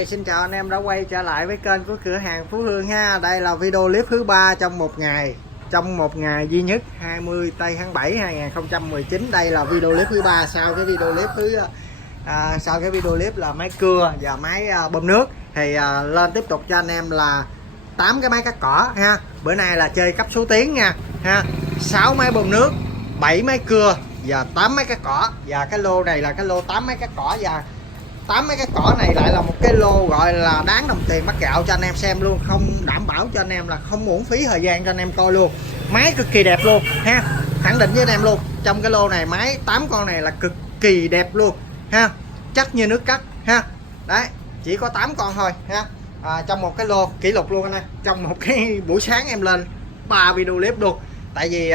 Rồi, xin chào anh em đã quay trở lại với kênh của cửa hàng Phú Hương ha. Đây là video clip thứ 3 trong một ngày duy nhất 20 tây tháng 7 2019. Đây là video clip thứ 3 sau cái video clip là máy cưa và máy bơm nước thì lên tiếp tục cho anh em là 8 cái máy cắt cỏ ha. Bữa nay là chơi cấp số tiến nha ha. 6 máy bơm nước, 7 máy cưa và 8 máy cắt cỏ, và cái lô này là cái lô 8 máy cắt cỏ, và 8 mấy cái cỏ này lại là một cái lô gọi là đáng đồng tiền bắt gạo cho anh em xem luôn, không đảm bảo cho anh em là không uổng phí thời gian cho anh em coi luôn. Máy cực kỳ đẹp luôn ha, khẳng định với anh em luôn, trong cái lô này máy 8 con này là cực kỳ đẹp luôn ha, chắc như nước cắt ha. Đấy, chỉ có 8 con thôi ha. Trong một cái lô kỷ lục luôn anh em, trong một cái buổi sáng em lên 3 video clip luôn. Tại vì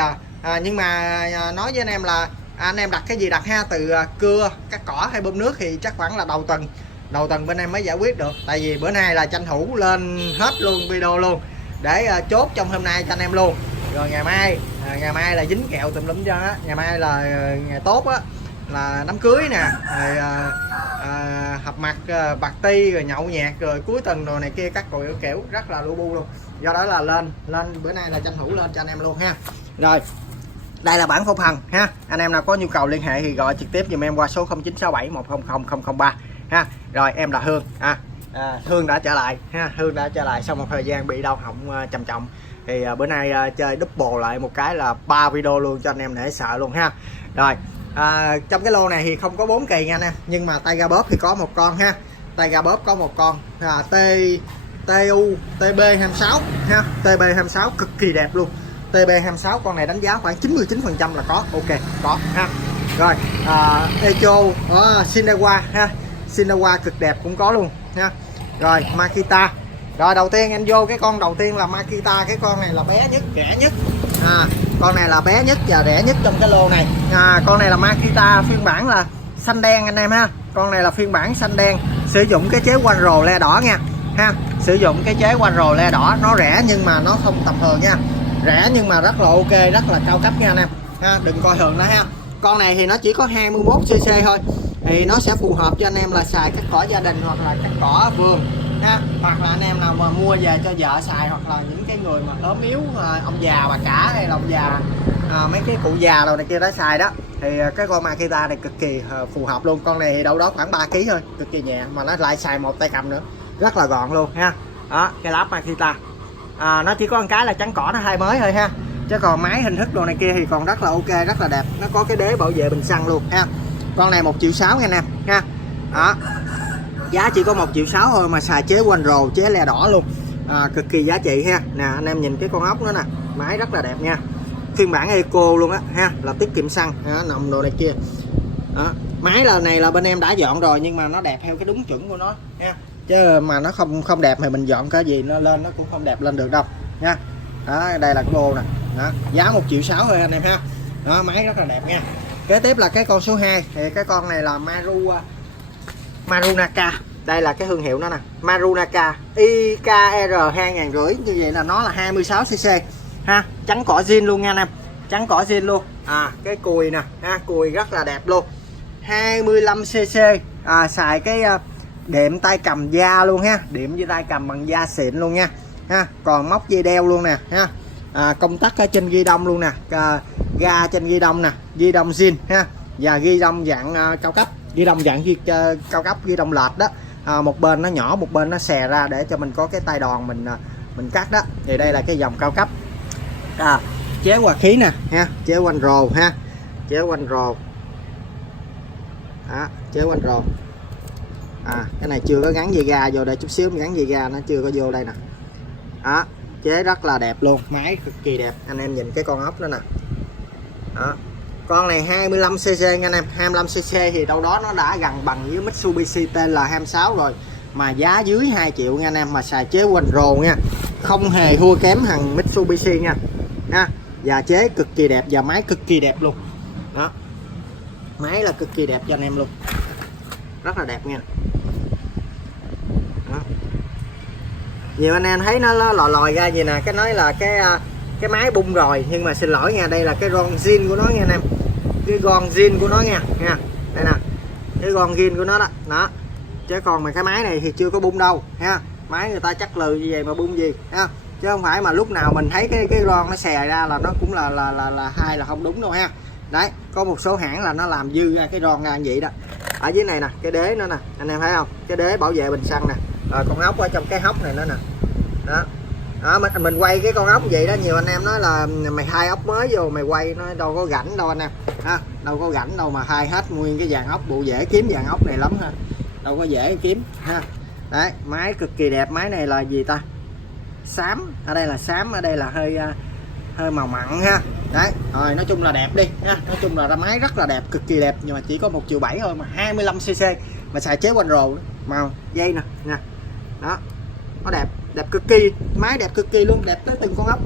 nhưng mà nói với anh em là anh em đặt cái gì đặt ha, từ cưa, cắt cỏ hay bơm nước thì chắc khoảng là đầu tuần bên em mới giải quyết được. Tại vì bữa nay là tranh thủ lên hết luôn video luôn để chốt trong hôm nay cho anh em luôn. Rồi ngày mai là dính kẹo tùm lum cho á, ngày mai là ngày tốt á, là đám cưới nè, rồi họp mặt, party, rồi nhậu nhẹt, rồi cuối tuần rồi này kia các kiểu rất là lu bu luôn. Do đó là lên bữa nay là tranh thủ lên cho anh em luôn ha. Rồi, đây là bản phong phần ha. Anh em nào có nhu cầu liên hệ thì gọi trực tiếp giùm em qua số 0967100003 ha. Rồi, em là Hương Hương đã trở lại ha. Hương đã trở lại sau một thời gian bị đau họng trầm trọng thì bữa nay chơi double lại một cái là 3 video luôn cho anh em để sợ luôn ha. Rồi, trong cái lô này thì không có 4 kỳ nha anh em, nhưng mà tay ga bóp thì có một con ha. Tay ga bóp có một con TU TB26 ha. TB26 cực kỳ đẹp luôn. TB26 con này đánh giá khoảng 99% là có, ok, có ha. Rồi, Echo Shinawa ha. Shinawa cực đẹp cũng có luôn ha. Rồi, Makita. Rồi, đầu tiên anh vô cái con đầu tiên là Makita. Cái con này là bé nhất, rẻ nhất. Con này là bé nhất và rẻ nhất trong cái lô này. Con này là Makita phiên bản là xanh đen anh em ha. Con này là phiên bản xanh đen, sử dụng cái chế quanh rồ le đỏ nha ha. Sử dụng cái chế quanh rồ le đỏ, nó rẻ nhưng mà nó không tầm thường nha. Rẻ nhưng mà rất là ok, rất là cao cấp nha anh em ha, đừng coi thường nó ha. Con này thì nó chỉ có 21cc thôi, thì nó sẽ phù hợp cho anh em là xài cắt cỏ gia đình hoặc là cắt cỏ vườn ha, hoặc là anh em nào mà mua về cho vợ xài, hoặc là những cái người mà ốm yếu, ông già bà cả hay là ông già, mấy cái cụ già rồi này kia đã xài đó, thì cái con Makita này cực kỳ phù hợp luôn. Con này thì đâu đó khoảng 3 kg thôi, cực kỳ nhẹ mà nó lại xài một tay cầm nữa, rất là gọn luôn ha. Đó, cái lắp Makita. Nó chỉ có một cái là trắng cỏ nó hai mới thôi ha, chứ còn máy hình thức đồ này kia thì còn rất là ok, rất là đẹp. Nó có cái đế bảo vệ bình xăng luôn ha. Con này 1,6 triệu nha anh em ha. Đó, giá chỉ có 1,6 triệu thôi mà xài chế quanh rồ, chế le đỏ luôn, cực kỳ giá trị ha. Nè anh em nhìn cái con ốc nữa nè, máy rất là đẹp nha, phiên bản Eco luôn á ha, là tiết kiệm xăng, nồng đồ này kia. Đó, máy là này là bên em đã dọn rồi nhưng mà nó đẹp theo cái đúng chuẩn của nó ha, chứ mà nó không đẹp thì mình dọn cái gì nó lên nó cũng không đẹp lên được đâu nha. Đó, đây là cái lô nè. Đó, giá 1,6 triệu thôi anh em ha. Đó, máy rất là đẹp nha. Kế tiếp là cái con số 2 thì cái con này là Marunaka. Đây là cái thương hiệu nó nè, Marunaka IKR 2500, như vậy là nó là 26cc ha, trắng cỏ zin luôn nha anh em, trắng cỏ zin luôn. Cái cùi nè ha, cùi rất là đẹp luôn, 25cc. Xài cái đệm tay cầm da luôn ha, đệm với tay cầm bằng da xịn luôn nha ha. Còn móc dây đeo luôn nè ha. Công tắc ở trên ghi đông luôn nè, ga trên ghi đông nè, ghi đông zin ha, và ghi đông dạng cao cấp, ghi đông dạng cao cấp, ghi đông lệch đó. Một bên nó nhỏ, một bên nó xè ra để cho mình có cái tay đòn mình cắt đó. Thì đây là cái dòng cao cấp. Chế hòa khí nè ha, chế quanh rồ ha, chế quanh rồ. Đó, chế quanh rồ. Cái này chưa có gắn dây ga vô đây, chút xíu mình gắn dây ga nó chưa có vô đây nè. Đó, chế rất là đẹp luôn, máy cực kỳ đẹp. Anh em nhìn cái con ốc đó nè. Đó, con này 25cc nha anh em. 25cc thì đâu đó nó đã gần bằng với Mitsubishi TL26 rồi, mà giá dưới 2 triệu nha anh em, mà xài chế quanh rồ nha, không hề thua kém thằng Mitsubishi nha ha. Và chế cực kỳ đẹp và máy cực kỳ đẹp luôn. Đó, máy là cực kỳ đẹp cho anh em luôn, rất là đẹp nha. Đó, nhiều anh em thấy nó lòi ra gì nè, cái nói là cái máy bung rồi, nhưng mà xin lỗi nha, đây là cái ron zin của nó nha anh em, cái ron zin của nó nha. Đây nè, cái ron zin của nó đó. Đó, chứ còn mà cái máy này thì chưa có bung đâu ha. Máy người ta chắc lừ như vậy mà bung gì ha, chứ không phải mà lúc nào mình thấy cái ron nó xè ra là nó cũng là hai là không đúng đâu ha. Đấy, có một số hãng là nó làm dư ra cái ron ra như vậy đó. Ở dưới này nè, cái đế nữa nè, anh em thấy không, cái đế bảo vệ bình xăng nè, rồi con ốc ở trong cái hốc này nữa nè. Đó, đó mình quay cái con ốc vậy đó, nhiều anh em nói là mày thay ốc mới vô mày quay nó đâu có rảnh đâu anh em ha, đâu có rảnh đâu mà thay hết nguyên cái dàn ốc, bộ dễ kiếm dàn ốc này lắm ha, đâu có dễ kiếm ha. Đấy, máy cực kỳ đẹp. Máy này là gì ta, xám, ở đây là xám, ở đây là hơi màu mặn ha. Đấy, rồi nói chung là đẹp đi ha, nói chung là máy rất là đẹp, cực kỳ đẹp, nhưng mà chỉ có 1,7 triệu thôi mà 25cc mà xài chế quanh rồ, màu dây nè nha. Đó, nó đẹp, đẹp cực kỳ, máy đẹp cực kỳ luôn, đẹp tới từng con ốc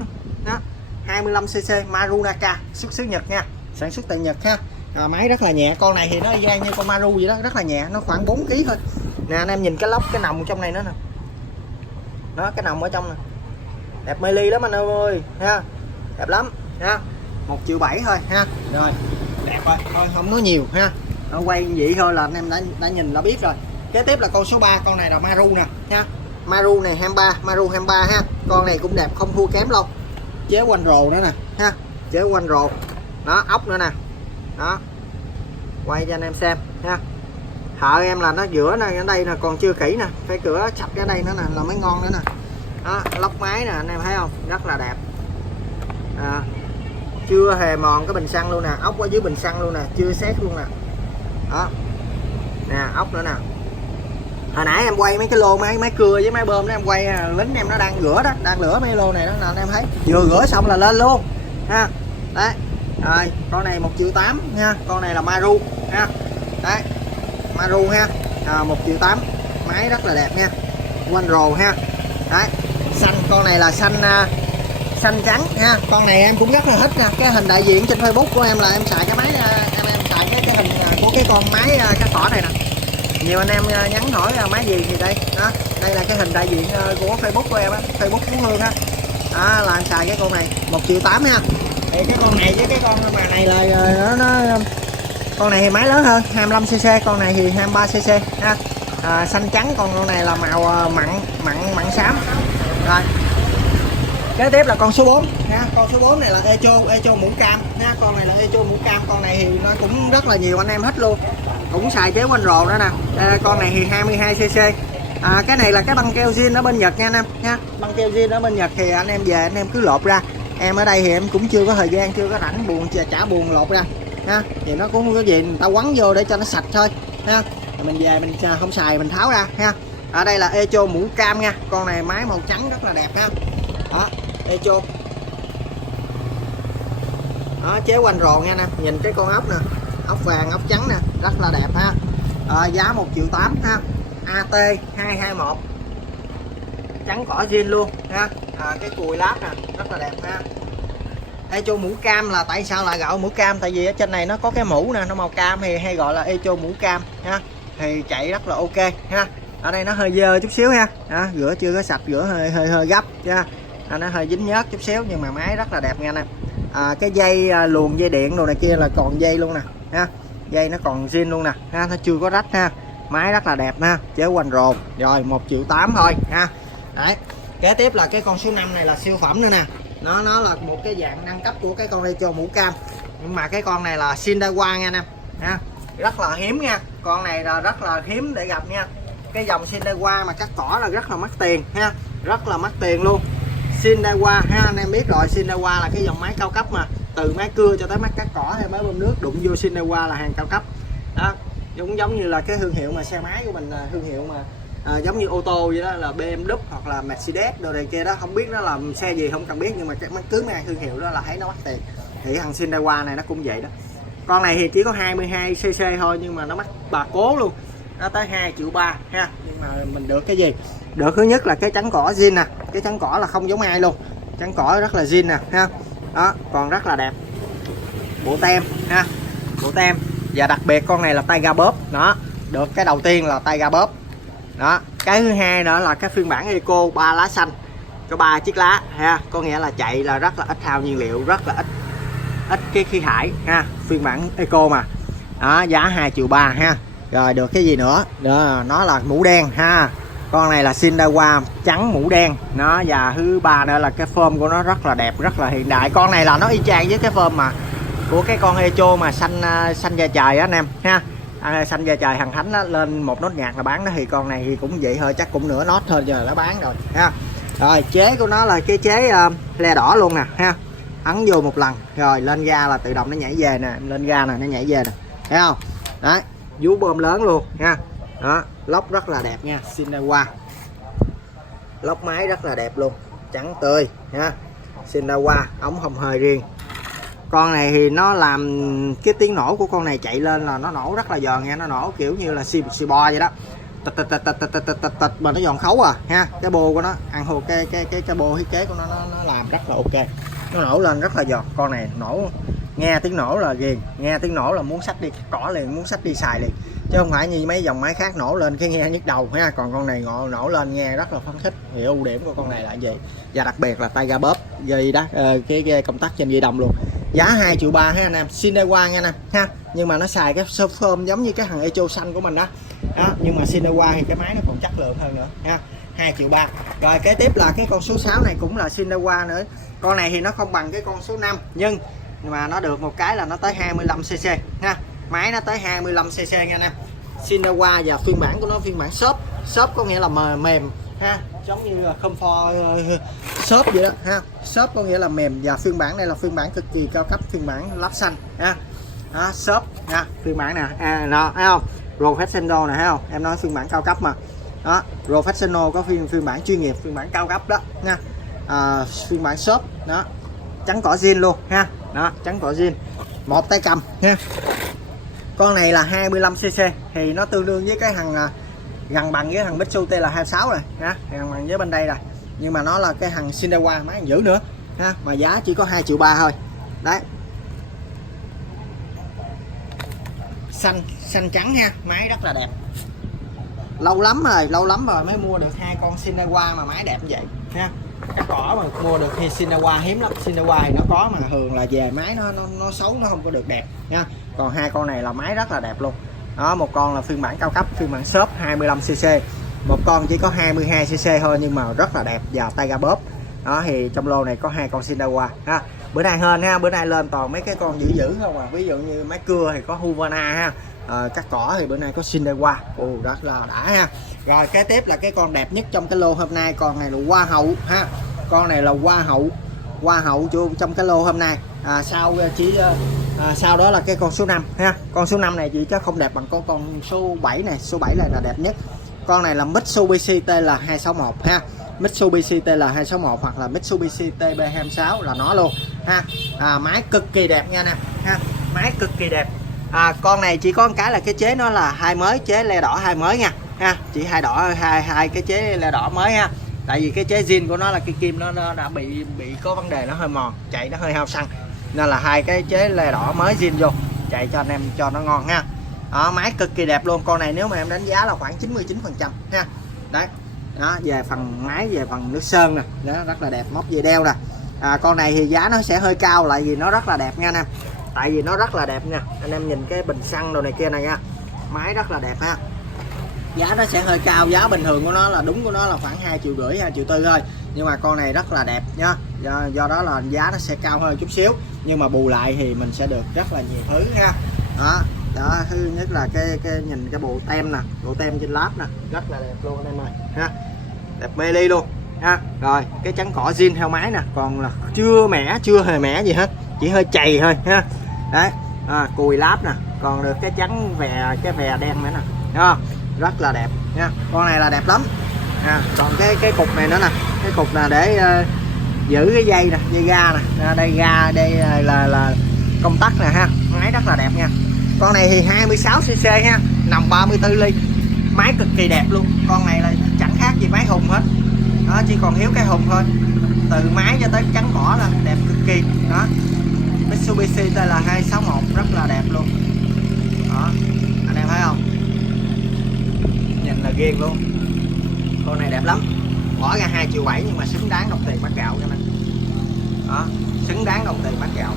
đó. 25cc Marunaka, xuất xứ Nhật nha, sản xuất tại Nhật ha. Máy rất là nhẹ, con này thì nó y như con Maru vậy đó, rất là nhẹ, nó khoảng 4 kg thôi nè. Anh em nhìn cái lốc, cái nòng trong này nữa nè, đó, cái nòng ở trong nè, đẹp mê ly lắm anh ơi ha, đẹp lắm ha. 1,7 triệu thôi ha. Rồi, đẹp rồi, thôi không nói nhiều ha, nó quay vậy thôi là anh em đã nhìn đã biết rồi. Kế tiếp là con số 3, con này là Maru nè ha. Maru này 23, Maru 23 ha. Con này cũng đẹp, không thua kém đâu. Chế quanh rồ nữa nè ha, chế quanh rồ. Đó, ốc nữa nè. Đó, quay cho anh em xem ha. Sợ em là nó giữa này ở đây là còn chưa kỹ nè, phải cửa sạch ở đây nữa nè là mới ngon nữa nè. Đó, lốc máy nè anh em thấy không, rất là đẹp. Chưa hề mòn cái bình xăng luôn nè, ốc ở dưới bình xăng luôn nè, chưa xét luôn nè. Đó nè, ốc nữa nè. Hồi nãy em quay mấy cái lô máy cưa với máy bơm đó, em quay lính em nó đang rửa đó, đang rửa mấy lô này đó, anh em thấy vừa rửa xong là lên luôn ha. Đấy, rồi con này 1,8 triệu nha, con này là Maru ha. Đấy, Maru ha, 1,8 triệu, máy rất là đẹp nha, quanh rồ ha. Đấy, xanh, con này là xanh trắng ha. Con này em cũng rất là thích nè, cái hình đại diện trên Facebook của em là em xài cái máy, em xài cái hình của cái con máy cá cỏ này nè. Nhiều anh em nhắn hỏi là máy gì thì đây đó, đây là cái hình đại diện của Facebook của em á, Facebook Phú Hương ha. Đó, là em xài cái con này 1,8 triệu ha. Thì cái con này với cái con mà này là nó con này thì máy lớn hơn 25cc, con này thì 23cc ha. Xanh trắng, con này là màu mặn xám. Rồi, kế tiếp là con số 4 nha. Con số 4 này là Echo mũ cam nha. Con này là Echo mũ cam, con này thì nó cũng rất là nhiều anh em thích luôn, cũng xài chế quanh rồ nữa nè. Con này thì 22cc. Cái này là cái băng keo zin ở bên Nhật nha anh em nha. Băng keo zin ở bên Nhật thì anh em về anh em cứ lột ra. Em ở đây thì em cũng chưa có thời gian, chưa có rảnh, buồn chả buồn lột ra ha. Thì nó cũng không có gì, người ta quấn vô để cho nó sạch thôi ha. Rồi mình về mình không xài mình tháo ra ha. Ở đây là Echo mũ cam nha. Con này máy màu trắng rất là đẹp ha. Đó, Echo. Đó, chế quanh rồ nha anh em. Nhìn cái con ốc nè, ốc vàng, ốc trắng nè, rất là đẹp ha. Giá 1,8 triệu ha. AT221, trắng cỏ zin luôn ha. Cái cùi lát nè, rất là đẹp ha. Echo mũ cam là tại sao lại gọi mũ cam, tại vì ở trên này nó có cái mũ nè, nó màu cam thì hay gọi là Echo mũ cam ha. Thì chạy rất là ok ha. Ở đây nó hơi dơ chút xíu ha. Đó, rửa chưa có sạch, rửa hơi gấp nha. Nó hơi dính nhớt chút xíu nhưng mà máy rất là đẹp nha anh em. Cái dây luồn dây điện đồ này kia là còn dây luôn nè ha. Dây nó còn zin luôn nè ha, nó chưa có rách ha. Máy rất là đẹp ha, chế quanh rồ. Rồi 1,8 triệu thôi ha. Đấy, kế tiếp là cái con số 5 này là siêu phẩm nữa nè. Nó là một cái dạng nâng cấp của cái con Echo mũ cam, nhưng mà cái con này là Shindawa nha anh em ha. Rất là hiếm nha, con này là rất là hiếm để gặp nha. Cái dòng Shindawa mà cắt cỏ là rất là mắc tiền ha, rất là mắc tiền luôn. Shindawa ha, anh em biết rồi, Shindawa là cái dòng máy cao cấp mà, từ máy cưa cho tới máy cắt cỏ hay máy bơm nước đụng vô Shindawa là hàng cao cấp đó. Cũng giống như là cái thương hiệu mà xe máy của mình là thương hiệu mà giống như ô tô vậy đó, là BMW hoặc là Mercedes đồ này kia đó, không biết nó làm xe gì không cần biết, nhưng mà cứ mang thương hiệu đó là thấy nó mắc tiền. Thì thằng Shindawa này nó cũng vậy đó. Con này thì chỉ có 22cc thôi nhưng mà nó mắc bà cố luôn, nó tới 2,3 triệu ha. Nhưng mà mình được cái gì, được thứ nhất là cái chắn cỏ zin nè, cái chắn cỏ là không giống ai luôn, chắn cỏ rất là zin nè ha. Đó, còn rất là đẹp. Bộ tem ha, bộ tem, và đặc biệt con này là tay ga bóp đó. Được cái đầu tiên là tay ga bóp đó. Cái thứ hai nữa là cái phiên bản Eco 3 lá xanh, có 3 chiếc lá ha, có nghĩa là chạy là rất là ít hao nhiên liệu, rất là ít cái khí thải ha. Phiên bản Eco mà đó, giá 2,3 triệu ha. Rồi được cái gì nữa đó, nó là mũ đen ha. Con này là Shindawa trắng mũ đen nó, và thứ ba nữa là cái phơm của nó rất là đẹp, rất là hiện đại. Con này là nó y chang với cái phơm mà của cái con Echo mà xanh da trời á anh em ha. Xanh da trời Hằng Thánh đó, lên một nốt nhạc là bán đó, thì con này thì cũng vậy thôi, chắc cũng nửa nốt thôi giờ nó bán rồi ha. Rồi chế của nó là cái chế le đỏ luôn nè ha, ấn vô một lần rồi lên ga là tự động nó nhảy về nè, lên ga nè nó nhảy về nè, thấy không? Đấy, vú bơm lớn luôn ha. Đó, lốc rất là đẹp nha, Shindawa. Lốc máy rất là đẹp luôn, trắng tươi ha. Shindawa, ống hồng hơi riêng. Con này thì nó làm cái tiếng nổ của con này chạy lên là nó nổ rất là giòn nha, nó nổ kiểu như là xì bo vậy đó. Tịch mà nó giòn khấu à ha. Cái bô của nó ăn hồ cái bô thiết kế của nó làm rất là ok. Nó nổ lên rất là giòn. Con này nổ, nghe tiếng nổ là ghiền, nghe tiếng nổ là muốn xách đi cỏ liền, muốn xách đi xài liền, chứ không phải như mấy dòng máy khác nổ lên cái nghe nhức đầu ha. Còn con này nổ lên nghe rất là phấn khích. Thì ưu điểm của con này là gì, và đặc biệt là tay ga bóp dây đó, cái công tắc trên ghi đồng luôn. Giá 2,3 triệu ha anh em, Shindawa nha anh em ha. Nhưng mà nó xài cái phơm giống như cái thằng Echo xanh của mình đó. Đó, nhưng mà Shindawa thì cái máy nó còn chất lượng hơn nữa ha. 2,3 triệu. Rồi kế tiếp là cái con số 6 này cũng là Shindawa nữa. Con này thì nó không bằng cái con số 5, nhưng mà nó được một cái là nó tới 25cc ha. Máy nó tới 25cc nha anh em. Shindawa và phiên bản của nó phiên bản shop. Shop có nghĩa là mềm ha, giống như comfort shop vậy đó ha. Shop có nghĩa là mềm, và phiên bản này là phiên bản cực kỳ cao cấp, phiên bản lắp xanh ha. Đó, shop ha, phiên bản nè, nó thấy không, professional nè, thấy không, em nói phiên bản cao cấp mà. Đó, professional có phiên bản chuyên nghiệp, phiên bản cao cấp đó nha. Phiên bản shop đó, trắng cỏ zin luôn ha. Đó, trắng cỏ zin, một tay cầm ha. Con này là 25cc thì nó tương đương với cái thằng gần bằng với thằng Mitsubishi là 26 rồi ha, gần bằng với bên đây rồi. Nhưng mà nó là cái thằng Shindawa máy dữ nữa ha, mà giá chỉ có 2,3 triệu thôi. Đấy, xanh trắng ha, máy rất là đẹp. Lâu lắm rồi mới mua được hai con Shindawa mà máy đẹp như vậy ha. Cái cỏ mà mua được thì Shindawa hiếm lắm. Shindawa thì nó có mà thường là về máy nó xấu, nó không có được đẹp nha. Còn hai con này là máy rất là đẹp luôn. Đó, một con là phiên bản cao cấp, phiên bản shop 25cc, một con chỉ có 22cc thôi nhưng mà rất là đẹp và tay ga bóp. Đó thì trong lô này có hai con Shindawa ha. Bữa nay hên ha, bữa nay lên toàn mấy cái con dữ không à. Ví dụ như máy cưa thì có Husqvarna ha, cắt cỏ thì bữa nay có Shindawa, rất là đã ha. Rồi kế tiếp là cái con đẹp nhất trong cái lô hôm nay, con này là Hoa hậu ha. Con này là Hoa hậu trong cái lô hôm nay. Sau đó là cái con số 5 ha. Con số 5 này chỉ chứ không đẹp bằng con số 7 này. Số 7 này là đẹp nhất. Con này là Mitsubishi TL261 ha. Mitsubishi TL261 hoặc là Mitsubishi TB26 là nó luôn ha. Máy cực kỳ đẹp nha nè ha. Máy cực kỳ đẹp. Con này chỉ có một cái là cái chế nó là hai mới, chế le đỏ hai mới nha ha. Chỉ hai cái chế le đỏ mới ha. Tại vì cái chế zin của nó là cái kim nó đã bị có vấn đề, nó hơi mòn, chạy nó hơi hao xăng, nên là hai cái chế le đỏ mới zin vô chạy cho anh em cho nó ngon ha. Đó, máy cực kỳ đẹp luôn. Con này nếu mà em đánh giá là khoảng 99% ha. Đấy. Đó, về phần máy, về phần nước sơn nè, đó rất là đẹp, móc dây đeo nè. Con này thì giá nó sẽ hơi cao lại vì nó rất là đẹp nha anh em. Tại vì nó rất là đẹp nha. Anh em nhìn cái bình xăng đồ này kia này nha. Máy rất là đẹp ha. Giá nó sẽ hơi cao, giá bình thường của nó là đúng của nó là khoảng 2,5 triệu, 2,4 triệu thôi. Nhưng mà con này rất là đẹp nhá. Do đó là giá nó sẽ cao hơn chút xíu, nhưng mà bù lại thì mình sẽ được rất là nhiều thứ ha. Đó, thứ nhất là cái nhìn cái bộ tem nè, bộ tem trên láp nè, rất là đẹp luôn anh em ơi ha. Đẹp mê ly luôn ha. Rồi, cái trắng cỏ zin theo máy nè, còn là chưa hề mẻ gì hết, chỉ hơi chày thôi ha. Đấy, cùi láp nè, còn được cái trắng cái vè đen nữa nè. Đó, rất là đẹp nha. Con này là đẹp lắm. Còn cái cục này nữa nè, cái cục là để giữ cái dây nè, dây ga nè. Đây ga, đây là công tắc nè ha. Máy rất là đẹp nha. Con này thì 26cc ha, nòng 34 ly. Máy cực kỳ đẹp luôn. Con này là chẳng khác gì máy Hùng hết. Đó, chỉ còn thiếu cái Hùng thôi. Từ máy cho tới trắng cỏ là đẹp cực kỳ. Đó. Mitsubishi TL261 rất là đẹp luôn. Đó. Anh em thấy không? Nhìn là ghiền luôn. Con này đẹp lắm. Bỏ ra 2,7 triệu nhưng mà xứng đáng đồng tiền bát gạo cho mình. Đó, xứng đáng đồng tiền bát gạo.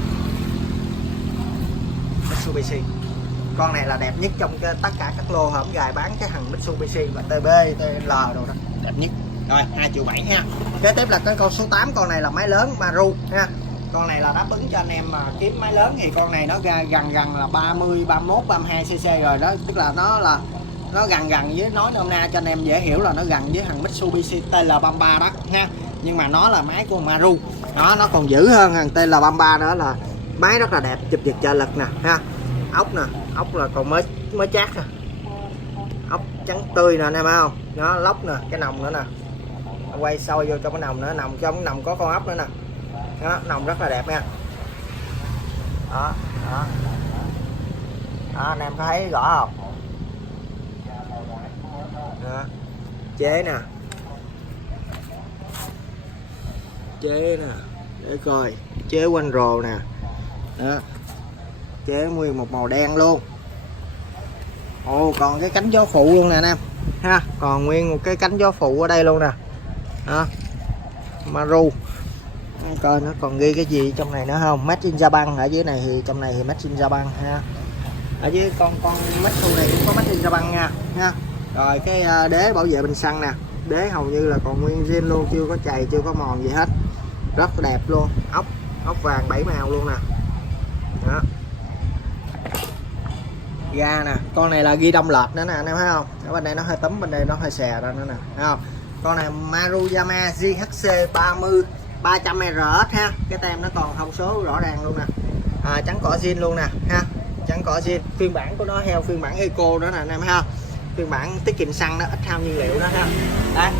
Mitsubishi. Con này là đẹp nhất trong tất cả các lô hõm gài bán cái thằng Mitsubishi và TB, TL đồ đó, đẹp nhất. Rồi 2,7 triệu ha. Kế tiếp là cái con số 8, con này là máy lớn Maru ha. Con này là đáp ứng cho anh em mà kiếm máy lớn, thì con này nó gần là 30, 31, 32 cc rồi đó, tức là nó gần với, nói nôm na cho anh em dễ hiểu là nó gần với thằng Mitsubishi TL33 đó ha. Nhưng mà nó là máy của Maru đó, nó còn dữ hơn thằng TL33 nữa, là máy rất là đẹp, chụp giật trợ lực nè ha. Ốc nè, ốc là còn mới chát nè, ốc trắng tươi nè anh em thấy không, nó lóc nè, cái nòng nữa nè, quay sâu vô trong cái nòng nữa, nòng trong cái nòng có con ốc nữa nè đó, nòng rất là đẹp nha. Đó đó đó, anh em có thấy rõ không đó. Chế nè, chế nè để coi, chế quanh rồ nè đó, chế nguyên một màu đen luôn. Ồ, còn cái cánh gió phụ luôn nè anh em ha, còn nguyên một cái cánh gió phụ ở đây luôn nè đó, Maru. Coi nó còn ghi cái gì trong này nữa không, Made in Japan ở dưới này, thì trong này thì Made in Japan ha. Ở dưới con Mitsu này cũng có Made in Japan nha ha. Rồi cái đế bảo vệ bình xăng nè, đế hầu như là còn nguyên zin luôn, chưa có chày chưa có mòn gì hết, rất đẹp luôn. Ốc vàng 7 màu luôn nè đó. Ga nè, con này là ghi đông lệch nữa nè anh em thấy không, ở bên đây nó hơi tấm, bên đây nó hơi xè ra nữa nè, thấy không. Con này Maruyama JHC 300RS ha, cái tem nó còn thông số rõ ràng luôn nè, trắng cỏ zin luôn nè ha, trắng cỏ zin. Phiên bản của nó theo phiên bản Eco nữa nè anh em thấy không, phiên bản tiết kiệm xăng đó, ít hao nhiên liệu đó ha. Đấy.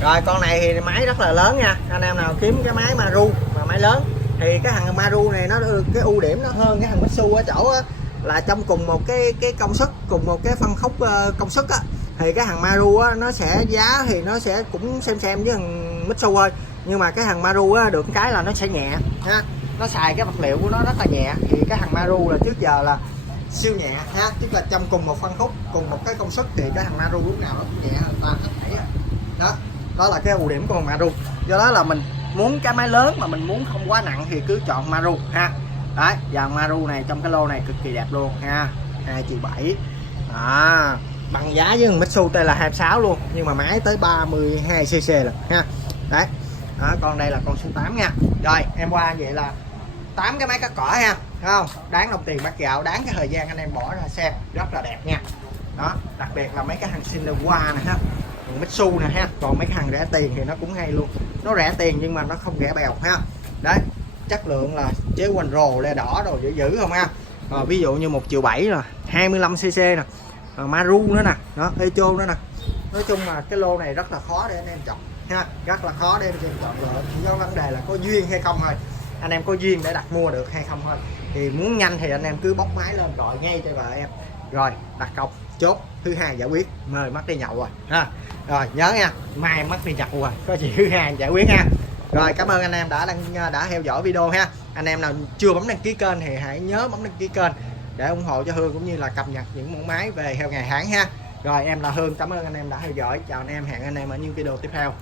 Rồi con này thì máy rất là lớn nha, anh em nào kiếm cái máy Maru mà máy lớn thì cái thằng Maru này nó cái ưu điểm nó hơn cái thằng Mitsu ở chỗ á, là trong cùng một cái công suất, cùng một cái phân khúc công suất á, thì cái thằng Maru á nó sẽ giá thì nó sẽ cũng xem với thằng Mitsu thôi, nhưng mà cái thằng Maru á được cái là nó sẽ nhẹ ha, nó xài cái vật liệu của nó rất là nhẹ, thì cái thằng Maru là trước giờ là siêu nhẹ ha, tức là trong cùng một phân khúc, cùng một cái công suất thì cái thằng Maru lúc nào nó cũng nhẹ hơn toàn hết thảy đó. Đó là cái ưu điểm của con Maru, do đó là mình muốn cái máy lớn mà mình muốn không quá nặng thì cứ chọn Maru ha. Đấy, dàn Maru này trong cái lô này cực kỳ đẹp luôn ha, 2,7 triệu bằng giá với Mitsu TL26 luôn, nhưng mà máy tới 32 cc rồi ha. Đấy đó, con đây là con số 8 nha. Rồi em qua vậy là 8 cái máy cắt cỏ ha, thấy không, đáng đồng tiền bát gạo, đáng cái thời gian anh em bỏ ra xem, rất là đẹp nha. Đó, đặc biệt là mấy cái hàng Shinwa này ha, Mitsu nè ha, còn mấy cái hàng rẻ tiền thì nó cũng hay luôn, nó rẻ tiền nhưng mà nó không rẻ bèo ha. Đấy, chất lượng là chế quanh rồ le đỏ rồi dữ không ha. Ví dụ như 1,7 triệu là 25 cc nè, Maru nữa nè, đó, Echo nữa nè. Nói chung là cái lô này rất là khó để anh em chọn ha, rất là khó để anh em chọn lựa, chỉ có vấn đề là có duyên hay không thôi, anh em có duyên để đặt mua được hay không thôi. Thì muốn nhanh thì anh em cứ bóc máy lên gọi ngay cho vợ em, rồi đặt cọc chốt, thứ hai giải quyết, mời mắt đi nhậu rồi ha. Rồi nhớ nha, mai mắt đi nhậu rồi, có gì thứ hai giải quyết ha. Rồi cảm ơn anh em đã theo dõi video ha. Anh em nào chưa bấm đăng ký kênh thì hãy nhớ bấm đăng ký kênh để ủng hộ cho Hương, cũng như là cập nhật những mẫu máy về theo ngày tháng ha. Rồi em là Hương, cảm ơn anh em đã theo dõi, chào anh em, hẹn anh em ở những video tiếp theo.